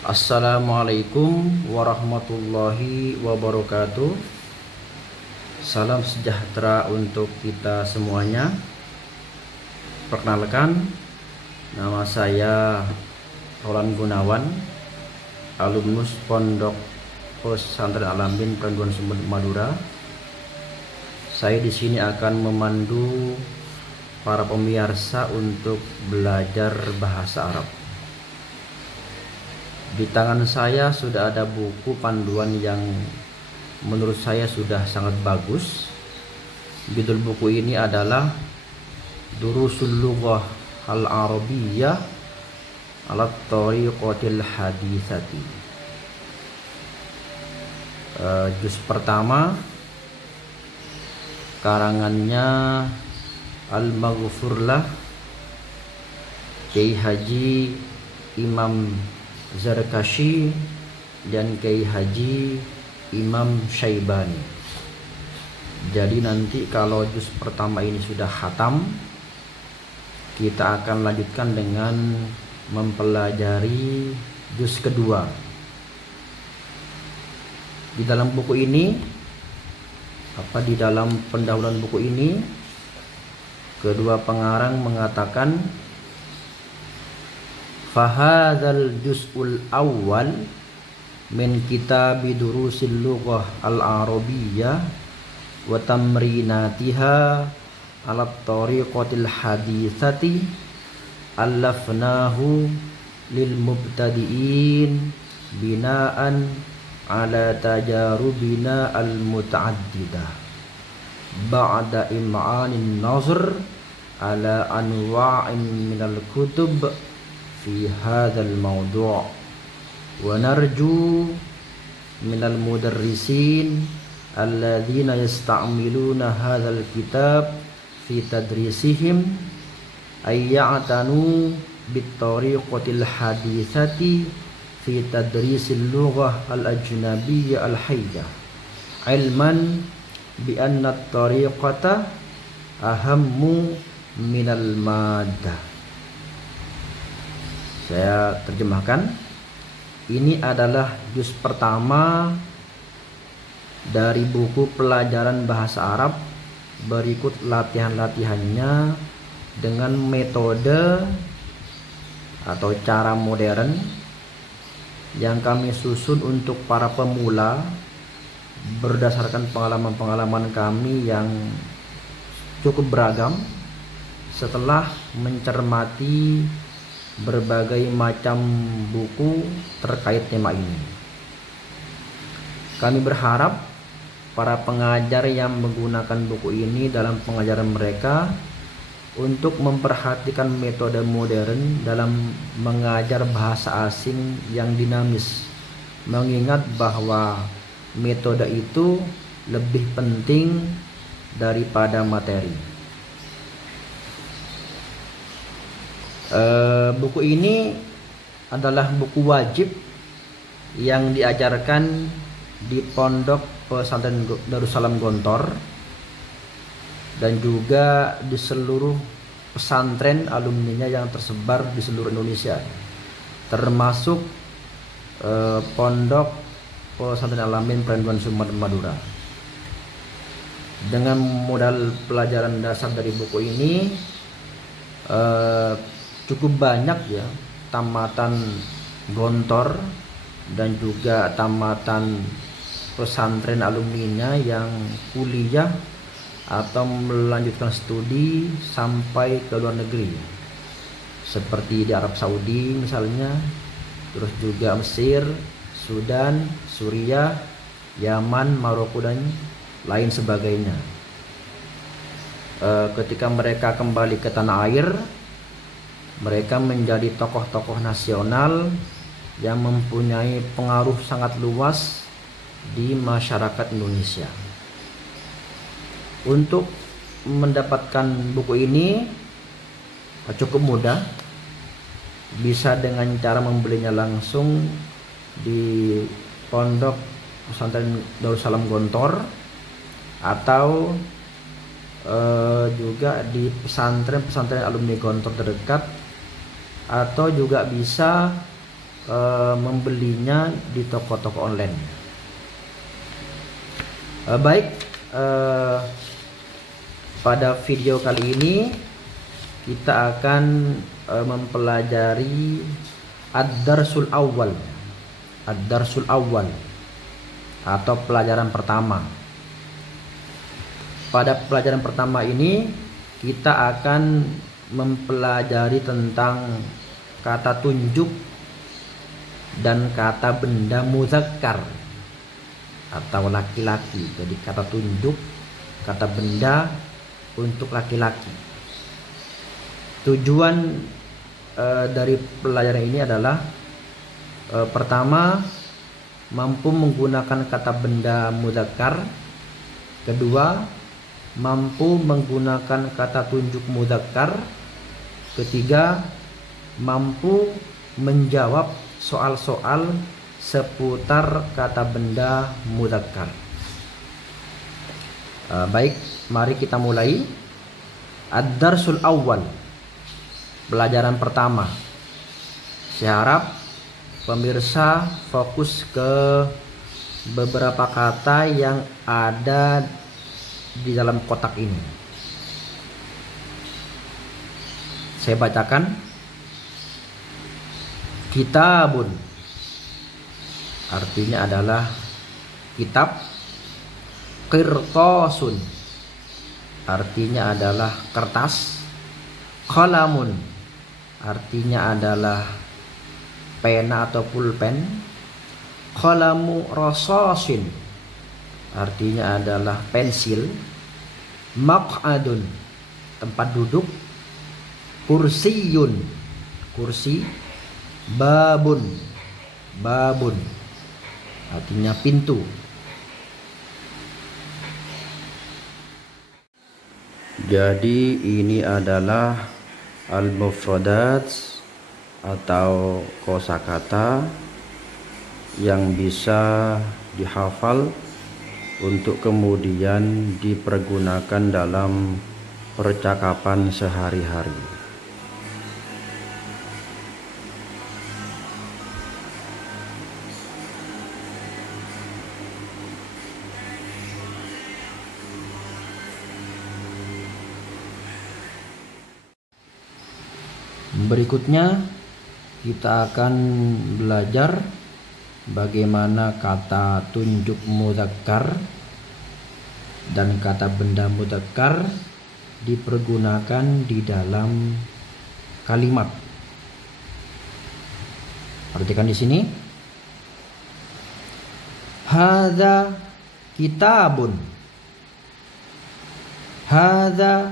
Assalamualaikum warahmatullahi wabarakatuh. Salam sejahtera untuk kita semuanya. Perkenalkan, nama saya Roland Gunawan, alumnus Pondok Pesantren Al-Amin Perenduan Sumber Madura. Saya di sini akan memandu para pemirsa untuk belajar bahasa Arab. Di tangan saya sudah ada buku panduan yang menurut saya sudah sangat bagus. Judul buku ini adalah Durusul Lughah Al-Arabiyyah ala Tariqatil Haditsati. Juz pertama, karangannya Al-Maghfurlah Kiai Haji Imam Zarkashi dan Kiai Haji Imam Syaibani. Jadi nanti kalau juz pertama ini sudah khatam, kita akan lanjutkan dengan mempelajari juz kedua. Di dalam buku ini, di dalam pendahuluan buku ini, kedua pengarang mengatakan fahadzal juz'ul awwal min kitab durusil lughah al-arabiyyah wa tamrinatiha ala tariqatil haditsati allafnahu lil mubtadi'in binaan ala tajarubina al-muta'addidah ba'da im'anin nazr ala anwa'in minal kutub fi hadzal mawdu' wa narju minal mudarrisin alladzina yasta'miluna hadzal kitab fi tadrisihim ay ya'tanu bit tariqatil haditsati fi tadrisil lughah al-ajnabiyyah al-hayyah ilman bi anna at-tariqata ahammu minal maddah. Saya terjemahkan. Ini adalah juz pertama dari buku pelajaran bahasa Arab. Berikut latihan-latihannya dengan metode atau cara modern yang kami susun untuk para pemula berdasarkan pengalaman-pengalaman kami yang cukup beragam setelah mencermati berbagai macam buku terkait tema ini. Kami berharap para pengajar yang menggunakan buku ini dalam pengajaran mereka untuk memperhatikan metode modern dalam mengajar bahasa asing yang dinamis, mengingat bahwa metode itu lebih penting daripada materi. Buku ini adalah buku wajib yang diajarkan di Pondok Pesantren Darussalam Gontor dan juga di seluruh pesantren alumninya yang tersebar di seluruh Indonesia, termasuk Pondok Pesantren Al-Amin Perenduan Sumber Madura. Dengan modal pelajaran dasar dari buku ini cukup banyak ya tamatan Gontor dan juga tamatan pesantren alumninya yang kuliah atau melanjutkan studi sampai ke luar negeri, seperti di Arab Saudi misalnya, terus juga Mesir, Sudan, Suriah, Yaman, Maroko dan lain sebagainya. Ketika mereka kembali ke tanah air, mereka menjadi tokoh-tokoh nasional yang mempunyai pengaruh sangat luas di masyarakat Indonesia. Untuk mendapatkan buku ini cukup mudah, bisa dengan cara membelinya langsung di Pondok Pesantren Darussalam Gontor atau juga di pesantren-pesantren alumni Gontor terdekat, atau juga bisa membelinya di toko-toko online. Baik, pada video kali ini kita akan mempelajari ad-darsul awal. Ad-darsul awal atau pelajaran pertama. Pada pelajaran pertama ini kita akan mempelajari tentang kata tunjuk dan kata benda muzakkar atau laki-laki. Jadi kata tunjuk, kata benda untuk laki-laki. Tujuan dari pelajaran ini adalah pertama, mampu menggunakan kata benda muzakkar. Kedua, mampu menggunakan kata tunjuk muzakkar. Ketiga, mampu menjawab soal-soal seputar kata benda muzakkar. Baik, mari kita mulai. Ad-darsul awal, pelajaran pertama. Saya harap pemirsa fokus ke beberapa kata yang ada di dalam kotak ini. Saya bacakan. Kitabun artinya adalah kitab. Qirtasun artinya adalah kertas. Qalamun artinya adalah pena atau pulpen. Qalamu rasasin artinya adalah pensil. Maq'adun tempat duduk. Kursiyun kursi. Babun babun artinya pintu. Jadi ini adalah al-mufradat atau kosakata yang bisa dihafal untuk kemudian dipergunakan dalam percakapan sehari-hari. Berikutnya kita akan belajar bagaimana kata tunjuk muzakkar dan kata benda muzakkar dipergunakan di dalam kalimat. Perhatikan di sini. Hadza kitabun. Hadza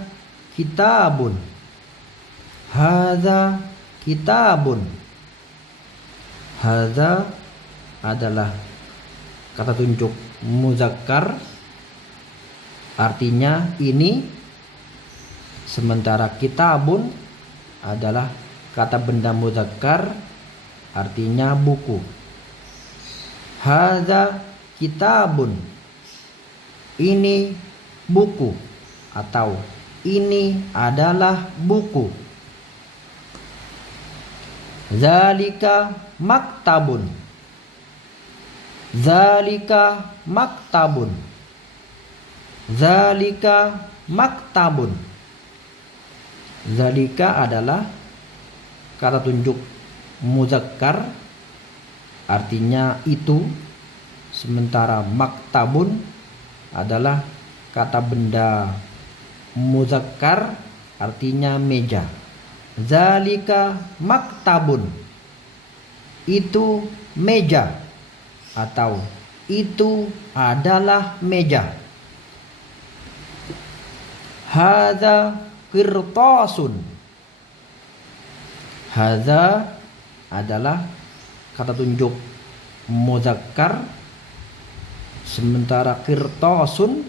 kitabun. Hadza kitabun. Hadza adalah kata tunjuk muzakkar, artinya ini. Sementara kitabun adalah kata benda muzakkar, artinya buku. Hadza kitabun, ini buku atau ini adalah buku. Zalika maktabun. Zalika maktabun. Zalika maktabun. Zalika adalah kata tunjuk muzakkar, artinya itu. Sementara maktabun adalah kata benda muzakkar, artinya meja. Zalika maktabun, itu meja atau itu adalah meja. Hadza qirtasun. Hadza adalah kata tunjuk muzakkar, sementara qirtasun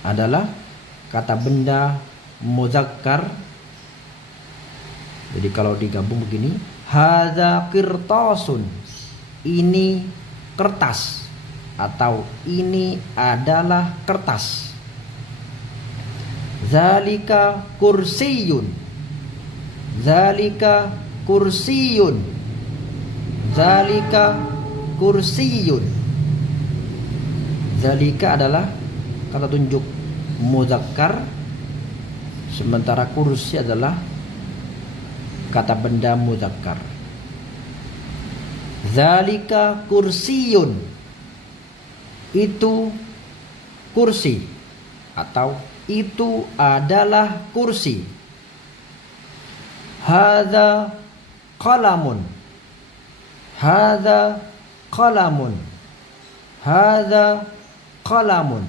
adalah kata benda muzakkar. Jadi kalau digabung begini, hadza qirtasun, ini kertas atau ini adalah kertas. Zalika kursiyun. Zalika kursiyun. Zalika kursiyun. Zalika adalah kata tunjuk muzakkar, sementara kursi adalah kata benda muzakkar. Zalika kursiyun, itu kursi atau itu adalah kursi. Hadza qalamun, hadza qalamun, hadza qalamun.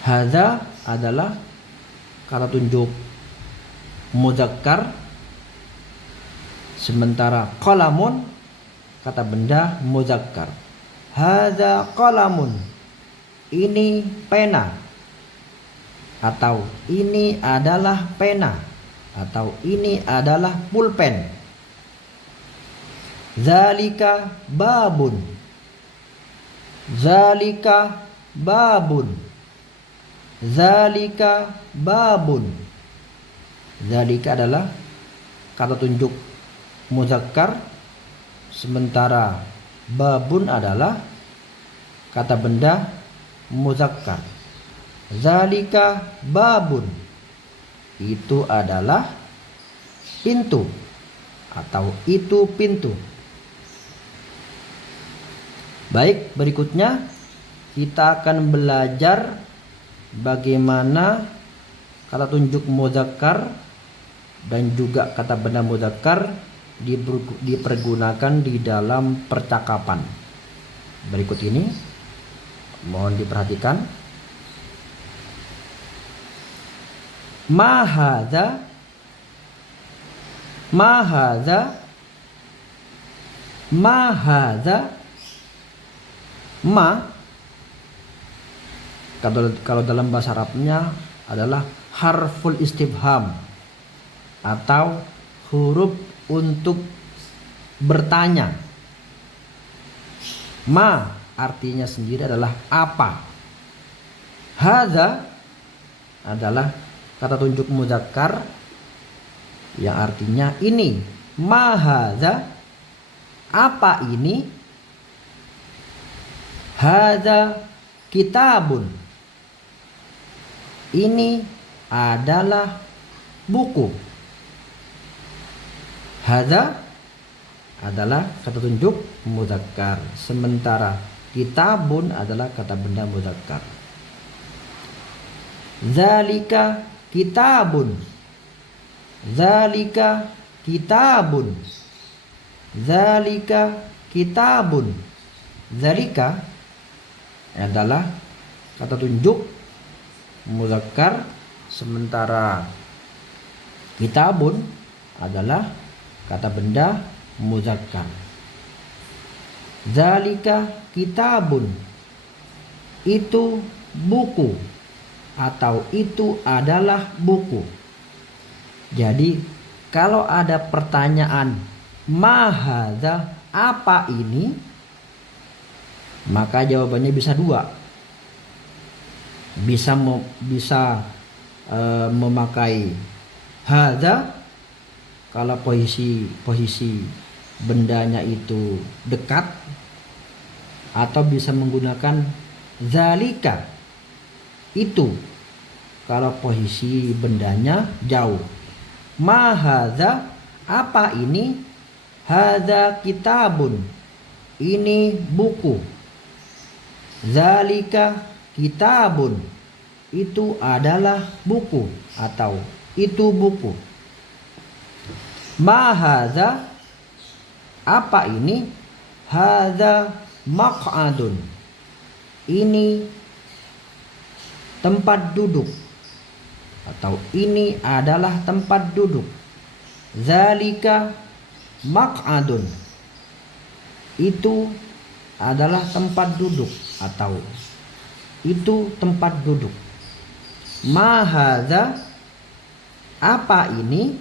Hadza adalah kata tunjuk muzakkar, sementara qalamun kata benda muzakkar. Hadza qalamun, ini pena, atau ini adalah pena, atau ini adalah pulpen. Zalika babun, zalika babun, zalika babun. Zalika adalah kata tunjuk muzakkar, sementara babun adalah kata benda muzakkar. Zalika babun, itu adalah pintu atau itu pintu. Baik, berikutnya kita akan belajar bagaimana kata tunjuk muzakkar dan juga kata benda muzakkar dipergunakan di dalam percakapan. Berikut ini mohon diperhatikan. Ma hadza, ma hadza, ma hadza. Ma kalau dalam bahasa Arabnya adalah harful istifham atau huruf untuk bertanya. Ma artinya sendiri adalah apa. Hadza adalah kata tunjuk muzakkar yang artinya ini. Ma hadza, apa ini? Hadza kitabun, ini adalah buku. Hadza adalah kata tunjuk muzakkar, sementara kitabun adalah kata benda muzakkar. Zalika kitabun, zalika kitabun, zalika kitabun. Zalika adalah kata tunjuk muzakkar, sementara kitabun adalah kata benda muzakkar. Zalika kitabun, itu buku atau itu adalah buku. Jadi kalau ada pertanyaan ma hadza, apa ini, maka jawabannya bisa dua. Bisa memakai hadza kalau posisi bendanya itu dekat, atau bisa menggunakan zalika, itu kalau posisi bendanya jauh. Ma hadza, apa ini? Hadza kitabun, ini buku. Zalika kitabun, itu adalah buku atau itu buku. Ma hadza, apa ini? Hadza maq'adun, ini tempat duduk atau ini adalah tempat duduk. Zalika maq'adun, itu adalah tempat duduk atau itu tempat duduk. Ma hadza, apa ini?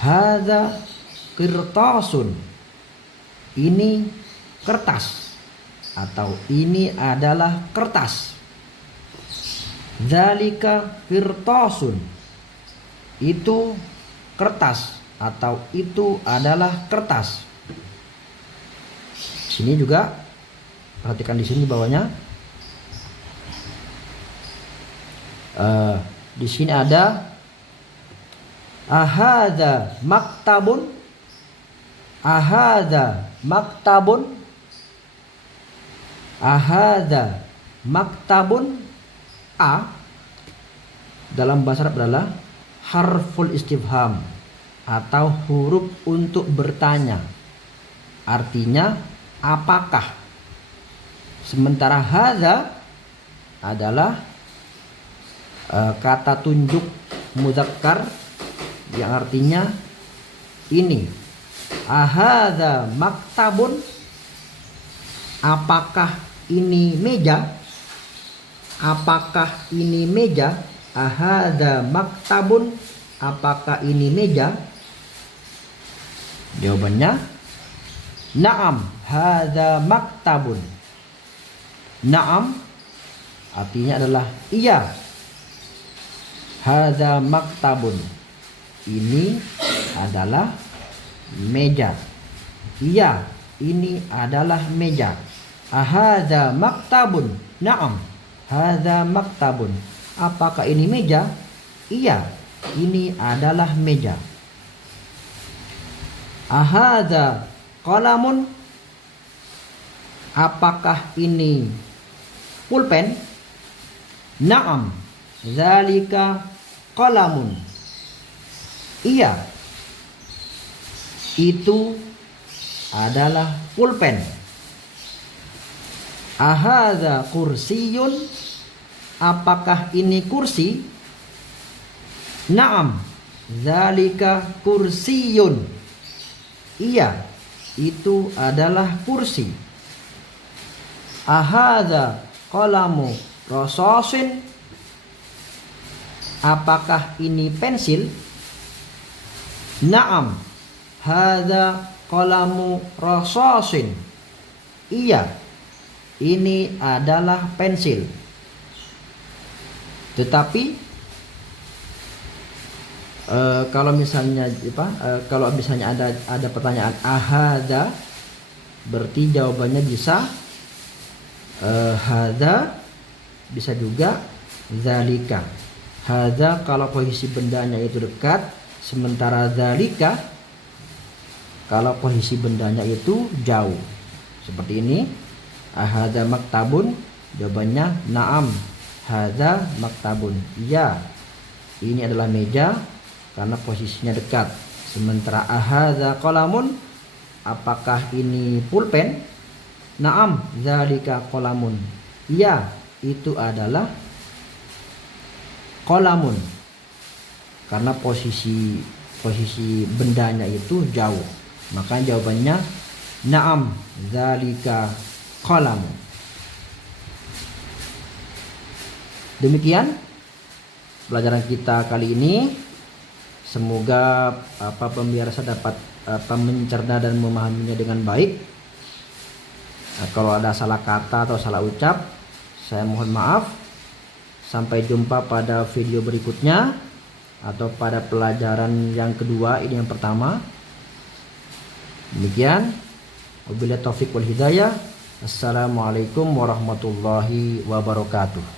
Hadza qirtasun, ini kertas atau ini adalah kertas. Zalika qirtasun, itu kertas atau itu adalah kertas. Sini juga perhatikan di sini bawahnya. Di sini ada ahadza maktabun, ahadza maktabun, ahadza maktabun. A dalam bahasa Arab adalah harful istifham atau huruf untuk bertanya. Artinya apakah. Sementara hadza adalah kata tunjuk mudzakkar yang artinya ini. Ahadza maktabun, apakah ini meja? Apakah ini meja? Ahadza maktabun, apakah ini meja? Jawabannya na'am hadza maktabun. Na'am artinya adalah iya. Hadza maktabun, ini adalah meja. Iya, ini adalah meja. Ahadza maktabun. Na'am hadza maktabun, apakah ini meja? Iya, ini adalah meja. Ahadza qalamun, apakah ini pulpen? Na'am zalika qalamun, iya, itu adalah pulpen. Ahadza kursiyun, apakah ini kursi? Naam zalika kursiyun, iya, itu adalah kursi. Ahadza qalamu rasasin, apakah ini pensil? Naam hadza qalamu rasasin, iya, ini adalah pensil. Tetapi kalau misalnya kalau misalnya ada pertanyaan ahadza, berarti jawabannya bisa hadza, bisa juga zalika. Hadza kalau posisi bendanya itu dekat, sementara zalika kalau posisi bendanya itu jauh. Seperti ini. Ahadza maktabun, jawabannya na'am hadza maktabun, iya, ini adalah meja karena posisinya dekat. Sementara ahadza qalamun, apakah ini pulpen? Na'am zalika qalamun, iya, itu adalah qalamun karena posisi bendanya itu jauh. Maka jawabannya na'am zalika qalamun. Demikian pelajaran kita kali ini. Semoga pemirsa dapat mencerna dan memahaminya dengan baik. Kalau ada salah kata atau salah ucap, saya mohon maaf. Sampai jumpa pada video berikutnya atau pada pelajaran yang kedua. Ini yang pertama. Demikian. Wabillahi taufik wal hidayah. Assalamualaikum warahmatullahi wabarakatuh.